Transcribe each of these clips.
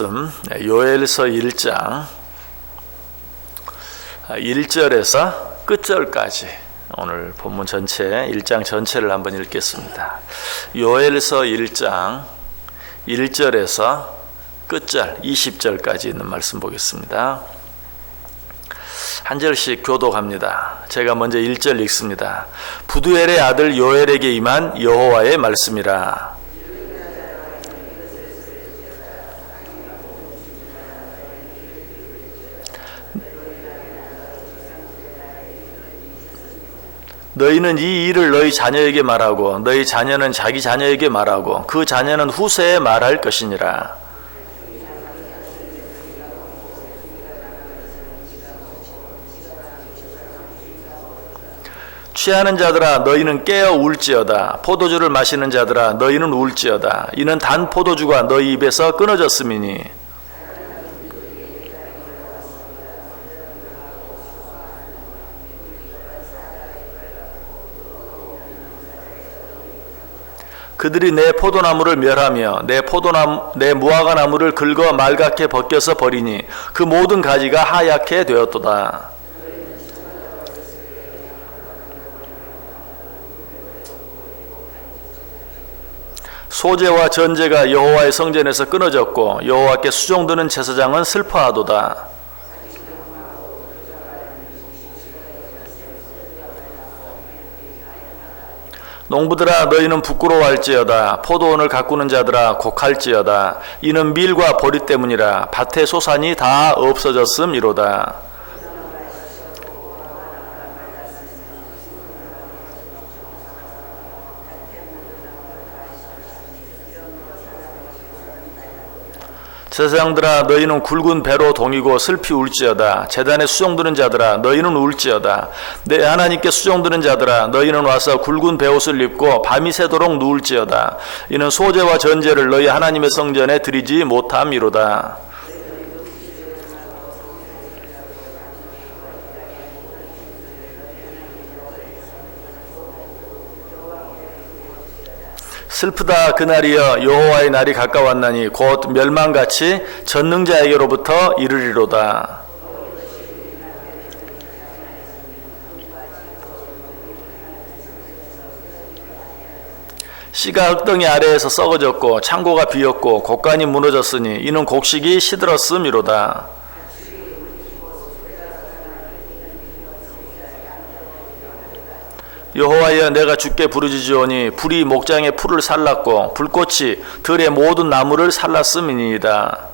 말씀 요엘서 1장 1절에서 끝절까지 오늘 본문 전체 1장 전체를 한번 읽겠습니다. 요엘서 1장 1절에서 끝절 20절까지 있는 말씀 보겠습니다. 한 절씩 교독합니다. 제가 먼저 1절 읽습니다. 부두엘의 아들 요엘에게 임한 여호와의 말씀이라. 너희는 이 일을 너희 자녀에게 말하고 너희 자녀는 자기 자녀에게 말하고 그 자녀는 후세에 말할 것이니라. 취하는 자들아 너희는 깨어 울지어다. 포도주를 마시는 자들아 너희는 울지어다. 이는 단 포도주가 너희 입에서 끊어졌음이니. 그들이 내 포도나무를 멸하며 내 무화과 나무를 긁어 말갛게 벗겨서 버리니 그 모든 가지가 하얗게 되었도다. 소제와 전제가 여호와의 성전에서 끊어졌고 여호와께 수종드는 제사장은 슬퍼하도다. 농부들아 너희는 부끄러워할지어다. 포도원을 가꾸는 자들아 곡할지어다. 이는 밀과 보리 때문이라. 밭의 소산이 다 없어졌음이로다. 제사장들아 너희는 굵은 배로 동이고 슬피 울지어다. 제단에 수종드는 자들아 너희는 울지어다. 내 하나님께 수종드는 자들아 너희는 와서 굵은 베옷을 입고 밤이 새도록 누울지어다. 이는 소제와 전제를 너희 하나님의 성전에 드리지 못함이로다. 슬프다 그날이여 여호와의 날이 가까웠나니 곧 멸망같이 전능자에게로부터 이르리로다. 씨가 흙덩이 아래에서 썩어졌고 창고가 비었고 곡간이 무너졌으니 이는 곡식이 시들었음이로다. 여호와여 내가 주께 부르짖으오니 불이 목장의 풀을 살랐고 불꽃이 들의 모든 나무를 살랐음이니이다.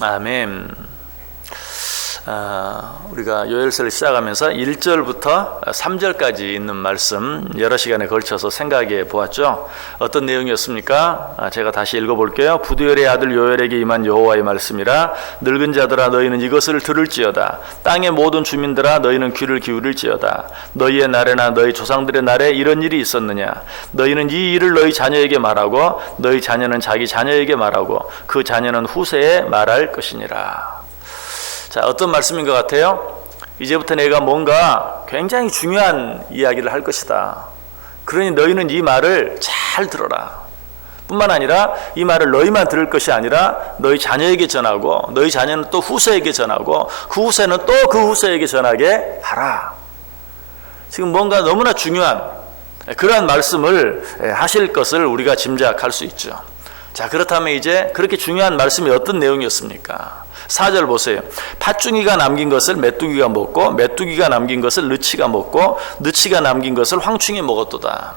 아멘. 우리가 요엘서를 시작하면서 1절부터 3절까지 있는 말씀 여러 시간에 걸쳐서 생각해 보았죠. 어떤 내용이었습니까? 제가 다시 읽어볼게요. 부두엘의 아들 요엘에게 임한 여호와의 말씀이라. 늙은 자들아 너희는 이것을 들을지어다. 땅의 모든 주민들아 너희는 귀를 기울일지어다. 너희의 날에나 너희 조상들의 날에 이런 일이 있었느냐. 너희는 이 일을 너희 자녀에게 말하고 너희 자녀는 자기 자녀에게 말하고 그 자녀는 후세에 말할 것이니라. 자, 어떤 말씀인 것 같아요? 이제부터 내가 뭔가 굉장히 중요한 이야기를 할 것이다. 그러니 너희는 이 말을 잘 들어라. 뿐만 아니라 이 말을 너희만 들을 것이 아니라 너희 자녀에게 전하고 너희 자녀는 또 후세에게 전하고 그 후세는 또 그 후세에게 전하게 하라. 지금 뭔가 너무나 중요한 그러한 말씀을 하실 것을 우리가 짐작할 수 있죠. 자, 그렇다면 이제 그렇게 중요한 말씀이 어떤 내용이었습니까? 4절 보세요. 팥중이가 남긴 것을 메뚜기가 먹고 메뚜기가 남긴 것을 느치가 먹고 느치가 남긴 것을 황충이 먹었도다.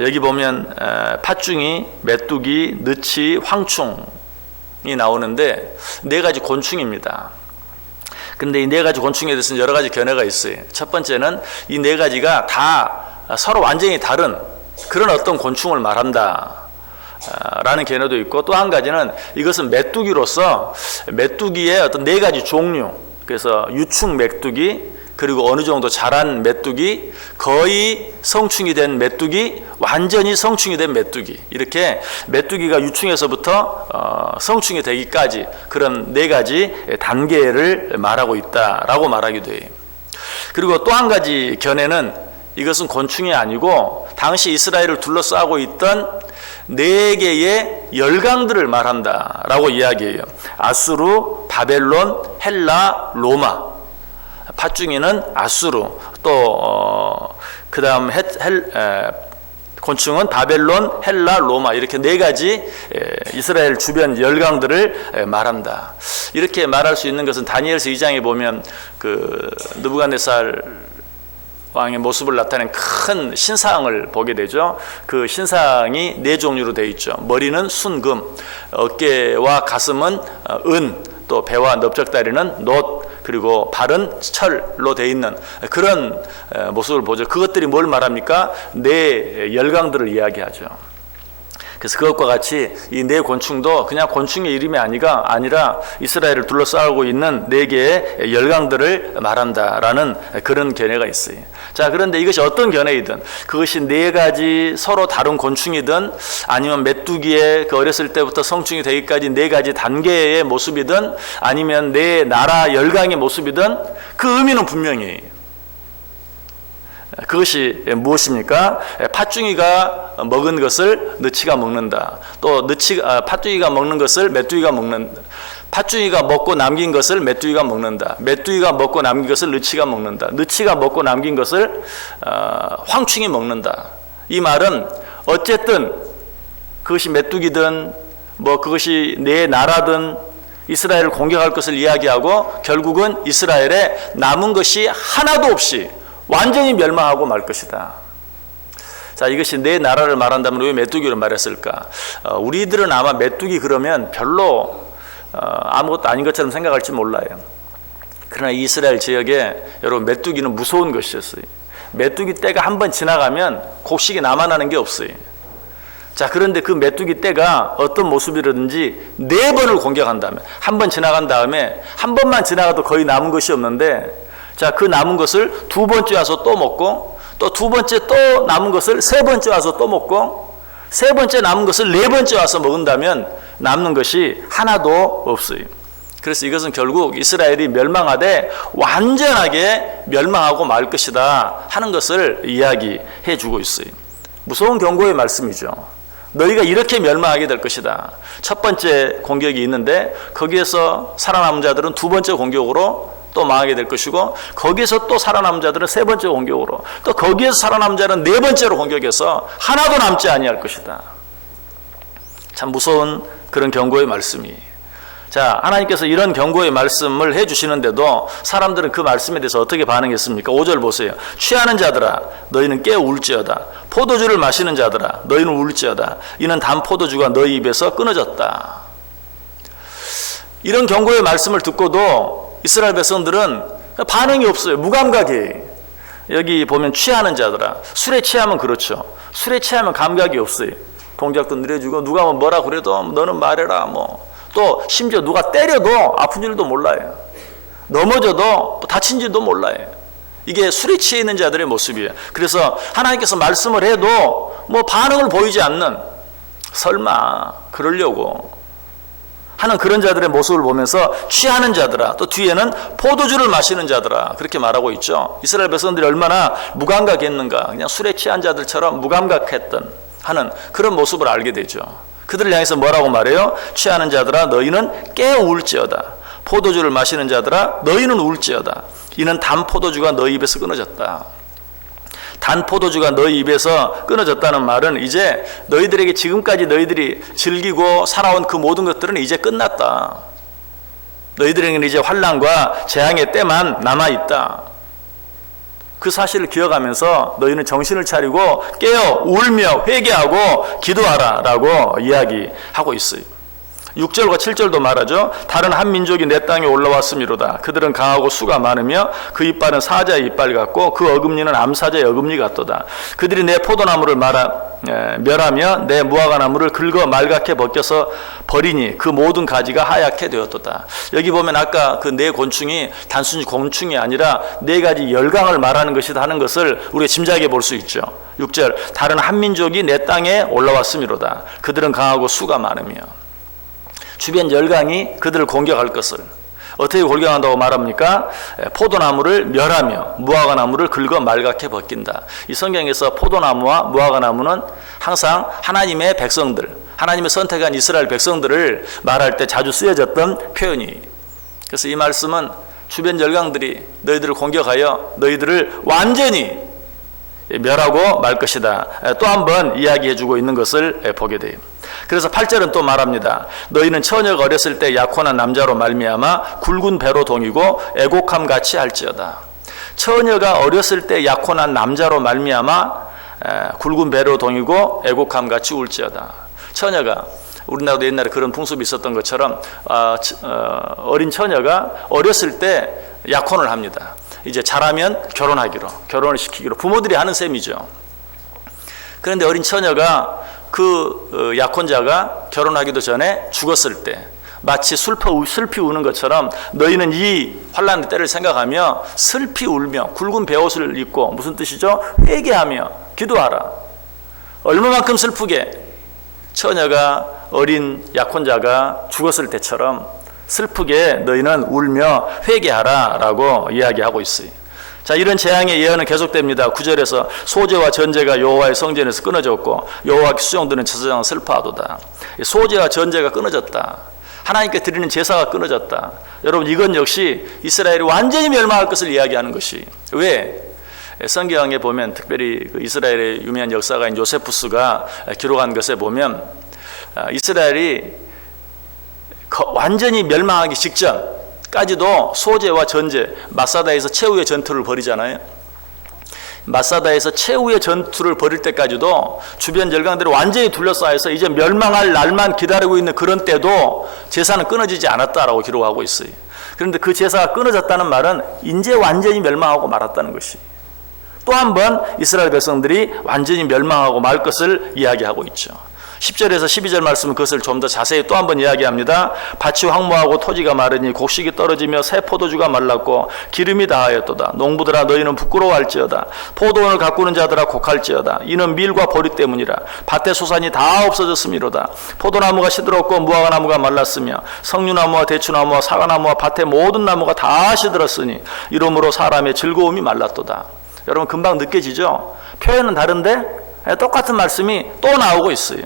여기 보면 팥중이, 메뚜기, 느치, 황충이 나오는데 네 가지 곤충입니다. 그런데 이 네 가지 곤충에 대해서는 여러 가지 견해가 있어요. 첫 번째는 이 네 가지가 다 서로 완전히 다른 그런 어떤 곤충을 말한다 라는 견해도 있고, 또 한 가지는 이것은 메뚜기로서 메뚜기의 어떤 네 가지 종류, 그래서 유충 메뚜기, 그리고 어느 정도 자란 메뚜기, 거의 성충이 된 메뚜기, 완전히 성충이 된 메뚜기, 이렇게 메뚜기가 유충에서부터 성충이 되기까지 그런 네 가지 단계를 말하고 있다라고 말하기도 해요. 그리고 또 한 가지 견해는 이것은 곤충이 아니고 당시 이스라엘을 둘러싸고 있던 4개의 열강들을 말한다라고 이야기해요. 아수르, 바벨론, 헬라, 로마. 팥중이는 아수르, 또 그 다음 곤충은 바벨론, 헬라, 로마, 이렇게 4가지 이스라엘 주변 열강들을 말한다. 이렇게 말할 수 있는 것은 다니엘서 2장에 보면 그 느부갓네살 왕의 모습을 나타낸 큰 신상을 보게 되죠. 그 신상이 4종류로 되어 있죠. 머리는 순금, 어깨와 가슴은 은, 또 배와 넓적다리는 놋, 그리고 발은 철로 되어 있는 그런 모습을 보죠. 그것들이 뭘 말합니까? 4 열강들을 이야기하죠. 그래서 그것과 같이 이 4 곤충도 그냥 곤충의 이름이 아니라 이스라엘을 둘러싸고 있는 4개의 열강들을 말한다라는 그런 견해가 있어요. 자, 그런데 이것이 어떤 견해이든, 그것이 4가지 서로 다른 곤충이든 아니면 메뚜기의 그 어렸을 때부터 성충이 되기까지 4가지 단계의 모습이든 아니면 4 나라 열강의 모습이든 그 의미는 분명히 그것이 무엇입니까? 팥중이가 먹은 것을 느치가 먹는다. 또 팥중이가 먹는 것을 메뚜기가 먹는다. 팥중이가 먹고 남긴 것을 메뚜기가 먹는다. 메뚜기가 먹고 남긴 것을 느치가 먹는다. 느치가 먹고 남긴 것을 황충이 먹는다. 이 말은 어쨌든 그것이 메뚜기든 뭐 그것이 내 나라든 이스라엘을 공격할 것을 이야기하고 결국은 이스라엘에 남은 것이 하나도 없이 완전히 멸망하고 말 것이다. 자, 이것이 내 나라를 말한다면 왜 메뚜기를 말했을까? 우리들은 아마 메뚜기 그러면 별로 아무것도 아닌 것처럼 생각할지 몰라요. 그러나 이스라엘 지역에 여러분 메뚜기는 무서운 것이었어요. 메뚜기 떼가 한번 지나가면 곡식이 남아나는 게 없어요. 자, 그런데 그 메뚜기 떼가 어떤 모습이라든지 4번을 공격한다면, 한 번 지나간 다음에 한 번만 지나가도 거의 남은 것이 없는데, 자, 그 남은 것을 2번째 와서 또 먹고, 또 2번째 또 남은 것을 3번째 와서 또 먹고, 3번째 남은 것을 4번째 와서 먹는다면 남는 것이 하나도 없어요. 그래서 이것은 결국 이스라엘이 멸망하되 완전하게 멸망하고 말 것이다 하는 것을 이야기해 주고 있어요. 무서운 경고의 말씀이죠. 너희가 이렇게 멸망하게 될 것이다. 첫 번째 공격이 있는데 거기에서 살아남은 자들은 2번째 공격으로 또 망하게 될 것이고, 거기에서 또 살아남은 자들은 3번째 공격으로, 또 거기에서 살아남은 자는 4번째로 공격해서 하나도 남지 아니할 것이다. 참 무서운 그런 경고의 말씀이. 자, 하나님께서 이런 경고의 말씀을 해주시는데도 사람들은 그 말씀에 대해서 어떻게 반응했습니까? 5절 보세요. 취하는 자들아 너희는 깨어 울지어다. 포도주를 마시는 자들아 너희는 울지어다. 이는 단 포도주가 너희 입에서 끊어졌다. 이런 경고의 말씀을 듣고도 이스라엘 백성들은 반응이 없어요. 무감각해. 여기 보면 취하는 자들아. 술에 취하면 그렇죠. 술에 취하면 감각이 없어요. 동작도 느려지고 누가 뭐라 그래도 너는 말해라 뭐. 또 심지어 누가 때려도 아픈 줄도 몰라요. 넘어져도 다친지도 몰라요. 이게 술에 취해 있는 자들의 모습이에요. 그래서 하나님께서 말씀을 해도 뭐 반응을 보이지 않는, 설마 그러려고 하는 그런 자들의 모습을 보면서 취하는 자들아, 또 뒤에는 포도주를 마시는 자들아, 그렇게 말하고 있죠. 이스라엘 백성들이 얼마나 무감각했는가. 그냥 술에 취한 자들처럼 무감각했던 하는 그런 모습을 알게 되죠. 그들을 향해서 뭐라고 말해요? 취하는 자들아 너희는 깨어 울지어다. 포도주를 마시는 자들아 너희는 울지어다. 이는 단 포도주가 너희 입에서 끊어졌다. 단 포도주가 너희 입에서 끊어졌다는 말은 이제 너희들에게 지금까지 너희들이 즐기고 살아온 그 모든 것들은 이제 끝났다. 너희들에게는 이제 환난과 재앙의 때만 남아있다. 그 사실을 기억하면서 너희는 정신을 차리고 깨어 울며 회개하고 기도하라 라고 이야기하고 있어요. 6절과 7절도 말하죠. 다른 한 민족이 내 땅에 올라왔음이로다. 그들은 강하고 수가 많으며 그 이빨은 사자의 이빨 같고 그 어금니는 암사자의 어금니 같도다. 그들이 내 포도나무를 멸하며 내 무화과나무를 긁어 말갛게 벗겨서 버리니 그 모든 가지가 하얗게 되었도다. 여기 보면 아까 그 네 곤충이 단순히 곤충이 아니라 4가지 열강을 말하는 것이다 하는 것을 우리가 짐작해 볼 수 있죠. 6절 다른 한 민족이 내 땅에 올라왔음이로다. 그들은 강하고 수가 많으며 주변 열강이 그들을 공격할 것을, 어떻게 골경한다고 말합니까? 포도나무를 멸하며 무화과나무를 긁어 말갛게 벗긴다. 이 성경에서 포도나무와 무화과나무는 항상 하나님의 백성들, 하나님의 선택한 이스라엘 백성들을 말할 때 자주 쓰여졌던 표현이. 그래서 이 말씀은 주변 열강들이 너희들을 공격하여 너희들을 완전히 멸하고 말 것이다. 또 한 번 이야기해주고 있는 것을 보게 돼요. 그래서 8절은 또 말합니다. 너희는 처녀가 어렸을 때 약혼한 남자로 말미암아 굵은 배로 동이고 애곡함 같이 할지어다. 처녀가 어렸을 때 약혼한 남자로 말미암아 굵은 배로 동이고 애곡함 같이 울지어다. 처녀가, 우리나라도 옛날에 그런 풍습이 있었던 것처럼 어린 처녀가 어렸을 때 약혼을 합니다. 이제 자라면 결혼을 시키기로 부모들이 하는 셈이죠. 그런데 어린 처녀가 그 약혼자가 결혼하기도 전에 죽었을 때 마치 슬피 우는 것처럼 너희는 이 환난의 때를 생각하며 슬피 울며 굵은 베옷을 입고, 무슨 뜻이죠? 회개하며 기도하라. 얼마만큼 슬프게 처녀가, 어린 약혼자가 죽었을 때처럼 슬프게 너희는 울며 회개하라 라고 이야기하고 있어요. 자, 이런 재앙의 예언은 계속됩니다. 9절에서 소재와 전제가 여호와의 성전에서 끊어졌고 여호와께 수종드는 제사장은 슬퍼하도다. 소재와 전제가 끊어졌다. 하나님께 드리는 제사가 끊어졌다. 여러분, 이건 역시 이스라엘이 완전히 멸망할 것을 이야기하는 것이. 왜? 성경에 보면, 특별히 그 이스라엘의 유명한 역사가인 요세푸스가 기록한 것에 보면 이스라엘이 완전히 멸망하기 직전까지도 소재와 전제, 마사다에서 최후의 전투를 벌이잖아요. 마사다에서 최후의 전투를 벌일 때까지도 주변 열강들이 완전히 둘러싸여서 이제 멸망할 날만 기다리고 있는 그런 때도 제사는 끊어지지 않았다라고 기록하고 있어요. 그런데 그 제사가 끊어졌다는 말은 이제 완전히 멸망하고 말았다는 것이. 또 한 번 이스라엘 백성들이 완전히 멸망하고 말 것을 이야기하고 있죠. 10절에서 12절 말씀은 그것을 좀 더 자세히 또 한 번 이야기합니다. 밭이 황무하고 토지가 마르니 곡식이 떨어지며 새 포도주가 말랐고 기름이 다하였도다. 농부들아 너희는 부끄러워할지어다. 포도원을 가꾸는 자들아 곡할지어다. 이는 밀과 보리 때문이라. 밭의 소산이 다 없어졌음이로다. 포도나무가 시들었고 무화과나무가 말랐으며 석류나무와 대추나무와 사과나무와 밭의 모든 나무가 다 시들었으니 이러므로 사람의 즐거움이 말랐도다. 여러분, 금방 느껴지죠? 표현은 다른데 똑같은 말씀이 또 나오고 있어요.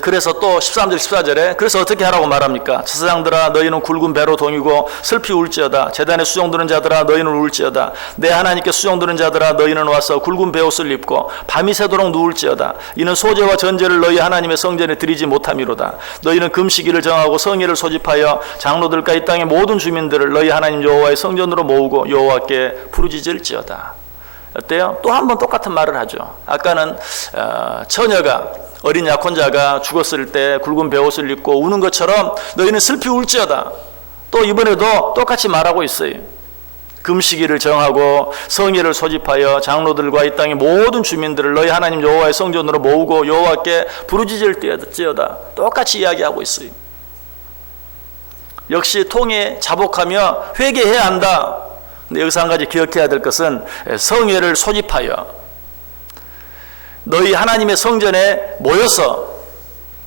그래서 또 13절 14절에 그래서 어떻게 하라고 말합니까? 제사장들아 너희는 굵은 배로 동이고 슬피 울지어다. 제단에 수종드는 자들아 너희는 울지어다. 내 하나님께 수종드는 자들아 너희는 와서 굵은 베옷을 입고 밤이 새도록 누울지어다. 이는 소재와 전제를 너희 하나님의 성전에 드리지 못함이로다. 너희는 금식일을 정하고 성일을 소집하여 장로들과 이 땅의 모든 주민들을 너희 하나님 여호와의 성전으로 모으고 여호와께 부르짖을지어다. 어때요? 또 한 번 똑같은 말을 하죠. 아까는 처녀가, 어린 약혼자가 죽었을 때 굵은 베옷을 입고 우는 것처럼 너희는 슬피 울지어다. 또 이번에도 똑같이 말하고 있어요. 금식일을 정하고 성일을 소집하여 장로들과 이 땅의 모든 주민들을 너희 하나님 여호와의 성전으로 모으고 여호와께 부르짖을지어다. 똑같이 이야기하고 있어요. 역시 통에 자복하며 회개해야 한다. 근데 여기서 한 가지 기억해야 될 것은 성회를 소집하여 너희 하나님의 성전에 모여서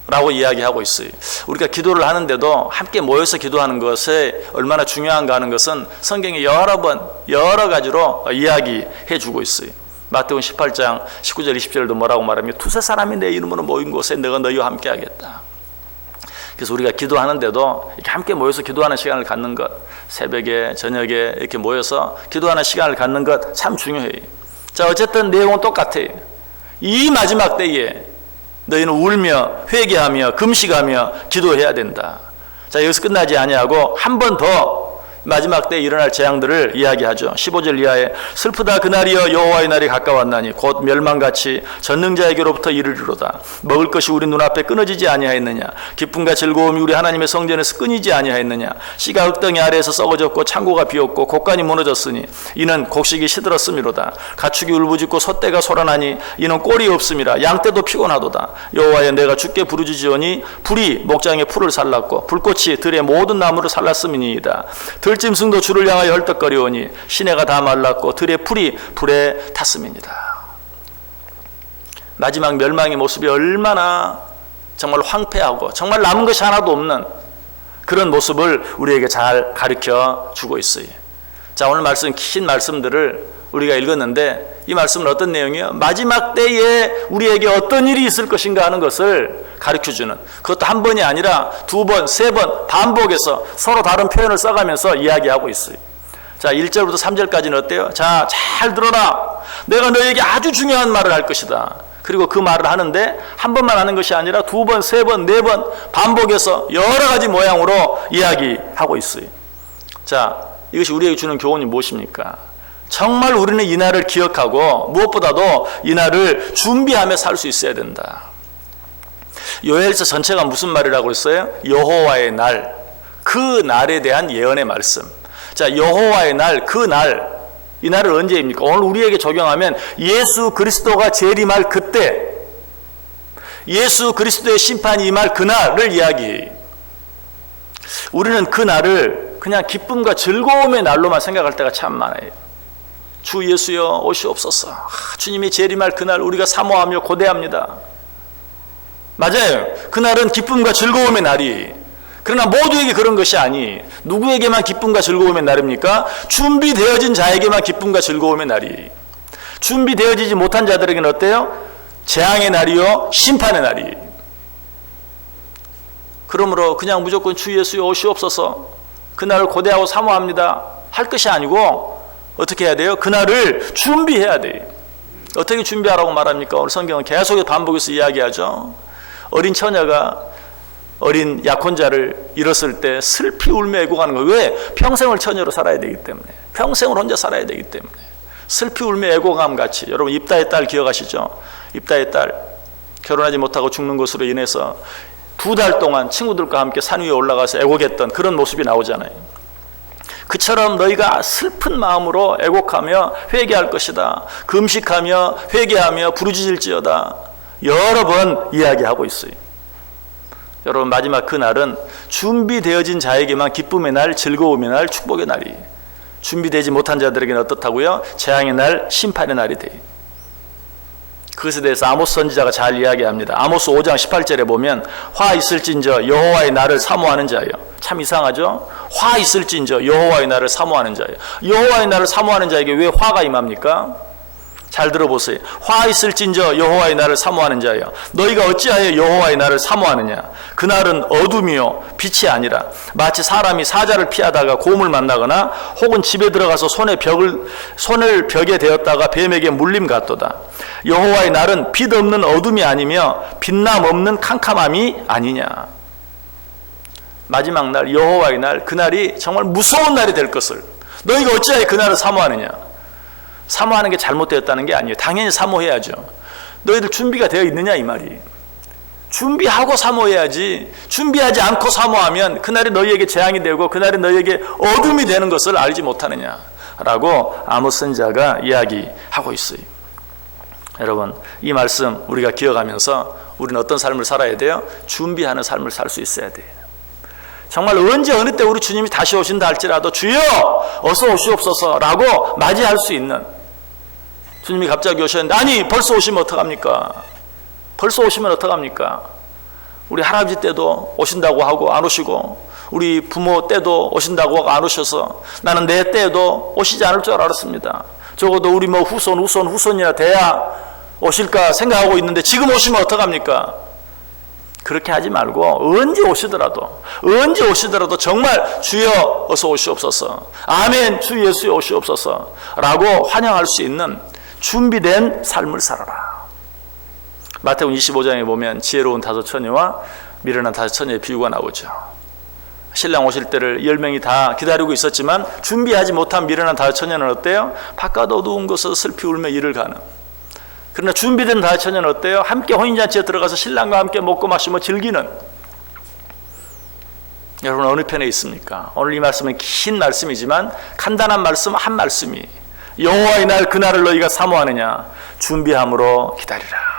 라고 이야기하고 있어요. 우리가 기도를 하는데도 함께 모여서 기도하는 것이 얼마나 중요한가 하는 것은 성경에 여러 번 여러 가지로 이야기해 주고 있어요. 마태복음 18장 19절 20절도 뭐라고 말하면 두세 사람이 내 이름으로 모인 곳에 내가 너희와 함께 하겠다. 그래서 우리가 기도하는데도 이렇게 함께 모여서 기도하는 시간을 갖는 것, 새벽에 저녁에 이렇게 모여서 기도하는 시간을 갖는 것 참 중요해요. 자, 어쨌든 내용은 똑같아요. 이 마지막 때에 너희는 울며 회개하며 금식하며 기도해야 된다. 자, 여기서 끝나지 아니하고 한 번 더 마지막 때에 일어날 재앙들을 이야기하죠. 15절 이하에 슬프다 그날이여 여호와의 날이 가까웠나니 곧 멸망같이 전능자에게로부터 이르리로다. 먹을 것이 우리 눈앞에 끊어지지 아니하였느냐. 기쁨과 즐거움이 우리 하나님의 성전에서 끊이지 아니하였느냐. 씨가 흙덩이 아래에서 썩어졌고 창고가 비었고 곡간이 무너졌으니 이는 곡식이 시들었음이로다. 가축이 울부짖고 소떼가 소란하니 이는 꼴이 없음이라. 양떼도 피곤하도다. 여호와여 내가 주께 부르짖으오니 불이 목장의 풀을 살랐고 불꽃이 들의 모든 나무를 살랐음이니이다. 들짐승도 주를 향하여 헐떡거리오니 시내가 다 말랐고 들의 풀이 불에 탔음이니라. 마지막 멸망의 모습이 얼마나 정말 황폐하고 정말 남은 것이 하나도 없는 그런 모습을 우리에게 잘 가르쳐 주고 있어요. 자, 오늘 말씀 긴 말씀들을 우리가 읽었는데 이 말씀은 어떤 내용이에요? 마지막 때에 우리에게 어떤 일이 있을 것인가 하는 것을 가르쳐주는, 그것도 한 번이 아니라 두 번, 세 번 반복해서 서로 다른 표현을 써가면서 이야기하고 있어요. 자, 1절부터 3절까지는 어때요? 자, 잘 들어라. 내가 너에게 아주 중요한 말을 할 것이다. 그리고 그 말을 하는데 한 번만 하는 것이 아니라 두 번, 세 번, 네 번 반복해서 여러 가지 모양으로 이야기하고 있어요. 자, 이것이 우리에게 주는 교훈이 무엇입니까? 정말 우리는 이 날을 기억하고 무엇보다도 이 날을 준비하며 살 수 있어야 된다. 요엘서 전체가 무슨 말이라고 했어요? 여호와의 날, 그 날에 대한 예언의 말씀. 자, 여호와의 날, 그 날, 이 날은 언제입니까? 오늘 우리에게 적용하면 예수 그리스도가 재림할 그때, 예수 그리스도의 심판이 임할 그날을 이야기해요. 우리는 그 날을 그냥 기쁨과 즐거움의 날로만 생각할 때가 참 많아요. 주 예수여 오시옵소서. 주님이 재림할 그날 우리가 사모하며 고대합니다. 맞아요. 그날은 기쁨과 즐거움의 날이, 그러나 모두에게 그런 것이 아니, 누구에게만 기쁨과 즐거움의 날입니까? 준비되어진 자에게만 기쁨과 즐거움의 날이, 준비되어지지 못한 자들에게는 어때요? 재앙의 날이요, 심판의 날이. 그러므로 그냥 무조건 주 예수여 오시옵소서, 그날을 고대하고 사모합니다 할 것이 아니고 어떻게 해야 돼요? 그날을 준비해야 돼요. 어떻게 준비하라고 말합니까? 오늘 성경은 계속 반복해서 이야기하죠. 어린 처녀가 어린 약혼자를 잃었을 때 슬피 울며 애고가는 거예요. 왜? 평생을 처녀로 살아야 되기 때문에, 평생을 혼자 살아야 되기 때문에 슬피 울며 애고감 같이. 여러분 입다의 딸 기억하시죠? 입다의 딸 결혼하지 못하고 죽는 것으로 인해서 2달 동안 친구들과 함께 산 위에 올라가서 애곡했던 그런 모습이 나오잖아요. 그처럼 너희가 슬픈 마음으로 애곡하며 회개할 것이다. 금식하며 회개하며 부르짖을지어다. 여러 번 이야기하고 있어요. 여러분 마지막 그 날은 준비되어진 자에게만 기쁨의 날, 즐거움의 날, 축복의 날이, 준비되지 못한 자들에게는 어떻다고요? 재앙의 날, 심판의 날이 돼요. 그것에 대해서 아모스 선지자가 잘 이야기합니다. 아모스 5장 18절에 보면 화 있을진저 여호와의 날을 사모하는 자여. 참 이상하죠? 화 있을진저 여호와의 날을 사모하는 자여. 여호와의 날을 사모하는 자에게 왜 화가 임합니까? 잘 들어보세요. 화 있을진저 여호와의 날을 사모하는 자여. 너희가 어찌하여 여호와의 날을 사모하느냐? 그날은 어둠이요 빛이 아니라 마치 사람이 사자를 피하다가 곰을 만나거나 혹은 집에 들어가서 손을 벽에 대었다가 뱀에게 물림 같도다. 여호와의 날은 빛 없는 어둠이 아니며 빛남 없는 캄캄함이 아니냐. 마지막 날 여호와의 날, 그날이 정말 무서운 날이 될 것을 너희가 어찌하여 그날을 사모하느냐. 사모하는 게 잘못되었다는 게 아니에요. 당연히 사모해야죠. 너희들 준비가 되어 있느냐 이 말이. 준비하고 사모해야지. 준비하지 않고 사모하면 그날이 너희에게 재앙이 되고 그날이 너희에게 어둠이 되는 것을 알지 못하느냐라고 아모스 선지자가 이야기하고 있어요. 여러분 이 말씀 우리가 기억하면서 우리는 어떤 삶을 살아야 돼요? 준비하는 삶을 살 수 있어야 돼요. 정말 언제 어느 때 우리 주님이 다시 오신다 할지라도 주여 어서 오시옵소서 라고 맞이할 수 있는, 주님이 갑자기 오셨는데 아니 벌써 오시면 어떡합니까? 벌써 오시면 어떡합니까? 우리 할아버지 때도 오신다고 하고 안 오시고, 우리 부모 때도 오신다고 하고 안 오셔서 나는 내 때에도 오시지 않을 줄 알았습니다. 적어도 우리 뭐 후손이나 돼야 오실까 생각하고 있는데 지금 오시면 어떡합니까? 그렇게 하지 말고 언제 오시더라도 정말 주여 어서 오시옵소서, 아멘 주 예수여 오시옵소서 라고 환영할 수 있는 준비된 삶을 살아라. 마태복음 25장에 보면 지혜로운 5 처녀와 미련한 5 처녀의 비유가 나오죠. 신랑 오실 때를 10명이 다 기다리고 있었지만 준비하지 못한 미련한 5 처녀는 어때요? 바깥 어두운 곳에서 슬피 울며 이를 가는. 그러나 준비된 5 처녀는 어때요? 함께 혼인잔치에 들어가서 신랑과 함께 먹고 마시며 즐기는. 여러분 어느 편에 있습니까? 오늘 이 말씀은 긴 말씀이지만 간단한 말씀 한 말씀이, 여호와의 날 그날을 너희가 사모하느냐? 준비함으로 기다리라.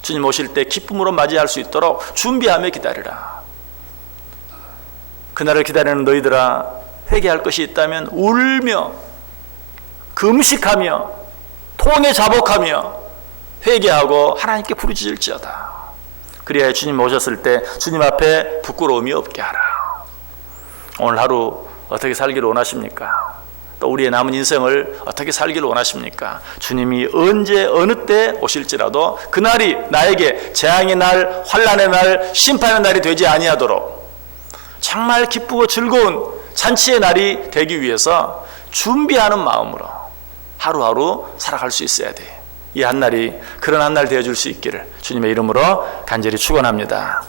주님 오실 때 기쁨으로 맞이할 수 있도록 준비하며 기다리라. 그날을 기다리는 너희들아, 회개할 것이 있다면 울며 금식하며 통에 자복하며 회개하고 하나님께 부르짖을지어다. 그리하여 주님 오셨을 때 주님 앞에 부끄러움이 없게 하라. 오늘 하루 어떻게 살기를 원하십니까? 또 우리의 남은 인생을 어떻게 살기를 원하십니까? 주님이 언제 어느 때 오실지라도 그날이 나에게 재앙의 날, 환난의 날, 심판의 날이 되지 아니하도록 정말 기쁘고 즐거운 잔치의 날이 되기 위해서 준비하는 마음으로 하루하루 살아갈 수 있어야 돼. 이 한날이 그런 한날 되어줄 수 있기를 주님의 이름으로 간절히 축원합니다.